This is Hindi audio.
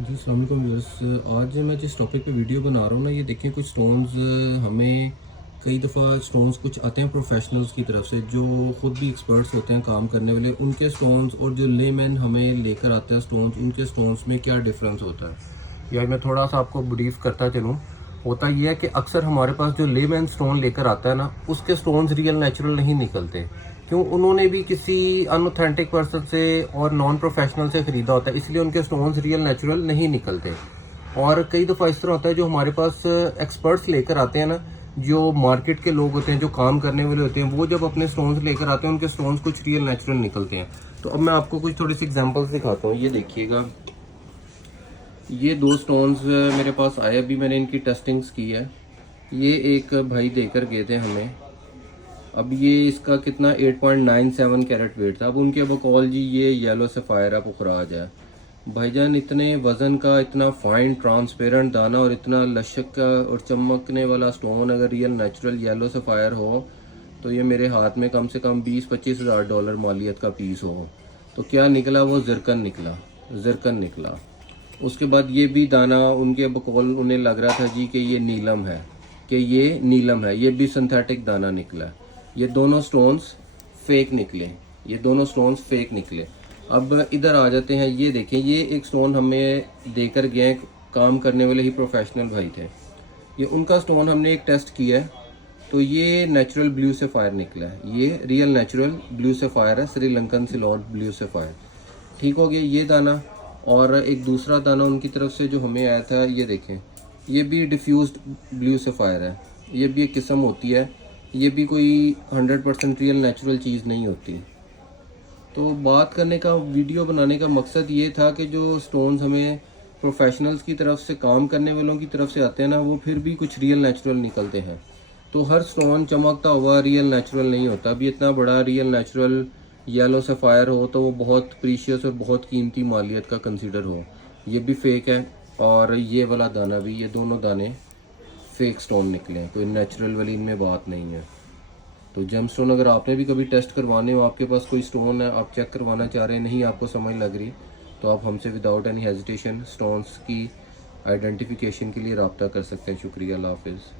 जी अस्सलाम वालेकुम व्यूअर्स। आज मैं जिस टॉपिक पे वीडियो बना रहा हूँ ना, ये देखिए कुछ स्टोन्स हमें कई दफ़ा स्टोन्स कुछ आते हैं प्रोफेशनल्स की तरफ से जो ख़ुद भी एक्सपर्ट्स होते हैं काम करने वाले, उनके स्टोन्स और जो लेमैन हमें लेकर आते हैं स्टोन्स, उनके स्टोन्स में क्या डिफरेंस होता है। या मैं थोड़ा सा आपको ब्रीफ करता चलूँ। होता यह है कि अक्सर हमारे पास जो लेमैन स्टोन लेकर आता है ना, उसके स्टोन्स रियल नेचुरल नहीं निकलते। क्यों? उन्होंने भी किसी अनऑथेंटिक पर्सन से और नॉन प्रोफेशनल से ख़रीदा होता है, इसलिए उनके स्टोन्स रियल नेचुरल नहीं निकलते। और कई दफ़ा इस तरह होता है, जो हमारे पास एक्सपर्ट्स लेकर आते हैं ना, जो मार्केट के लोग होते हैं, जो काम करने वाले होते हैं, वो जब अपने स्टोन्स लेकर आते हैं, उनके स्टोन्स कुछ रियल नेचुरल निकलते हैं। तो अब मैं आपको कुछ थोड़ी सी एग्जांपल्स दिखाता हूँ। ये देखिएगा, ये दो स्टोन्स मेरे पास आए, अभी मैंने इनकी टेस्टिंग्स की है। ये एक भाई देकर गए थे हमें। अब ये इसका कितना 8.97 कैरेट वेट था। अब उनके बकौल जी ये येलो सफ़ायर है, पुखराज है। भाईजान इतने वज़न का, इतना फाइन ट्रांसपेरेंट दाना और इतना लशक का और चमकने वाला स्टोन अगर रियल नेचुरल येलो सफ़ायर हो, तो ये मेरे हाथ में कम से कम 20-25 हज़ार डॉलर मालियत का पीस हो। तो क्या निकला? वो ज़िरकन निकला, ज़िरकन निकला। उसके बाद ये भी दाना उनके बकौल उन्हें लग रहा था जी कि ये नीलम है, कि ये नीलम है। ये भी सिंथेटिक दाना निकला। ये दोनों स्टोन्स फेक निकले, ये दोनों स्टोन्स फेक निकले। अब इधर आ जाते हैं। ये देखें, ये एक स्टोन हमें देकर गए, काम करने वाले ही प्रोफेशनल भाई थे। ये उनका स्टोन हमने एक टेस्ट किया है, तो ये नेचुरल ब्लू सफ़ायर निकला है। ये रियल नेचुरल ब्लू सफ़ायर है, श्रीलंकन सिलोन ब्लू सफ़ायर। ठीक हो गया ये दाना। और एक दूसरा दाना उनकी तरफ से जो हमें आया था, ये देखें, ये भी डिफ्यूज्ड ब्लू सफ़ायर है। ये भी एक किस्म होती है, ये भी कोई 100% रियल नेचुरल चीज़ नहीं होती। तो बात करने का, वीडियो बनाने का मकसद ये था कि जो स्टोन्स हमें प्रोफेशनल्स की तरफ से, काम करने वालों की तरफ से आते हैं ना, वो फिर भी कुछ रियल नेचुरल निकलते हैं। तो हर स्टोन चमकता हुआ रियल नेचुरल नहीं होता। अभी इतना बड़ा रियल नेचुरल येलो सफ़ायर हो तो वो बहुत प्रीशियस और बहुत कीमती मालियत का कंसीडर हो। ये भी फेक है, और ये वाला दाना भी, ये दोनों दाने फेक स्टोन निकले हैं। कोई नेचुरल वाली इनमें बात नहीं है। तो जेम स्टोन अगर आपने भी कभी टेस्ट करवाने हो, आपके पास कोई स्टोन है, आप चेक करवाना चाह रहे हैं, नहीं आपको समझ लग रही, तो आप हमसे विदाउट एनी हेजिटेशन स्टोन्स की आइडेंटिफिकेशन के लिए रब्ता कर सकते हैं। शुक्रिया, अल्लाह हाफिज़।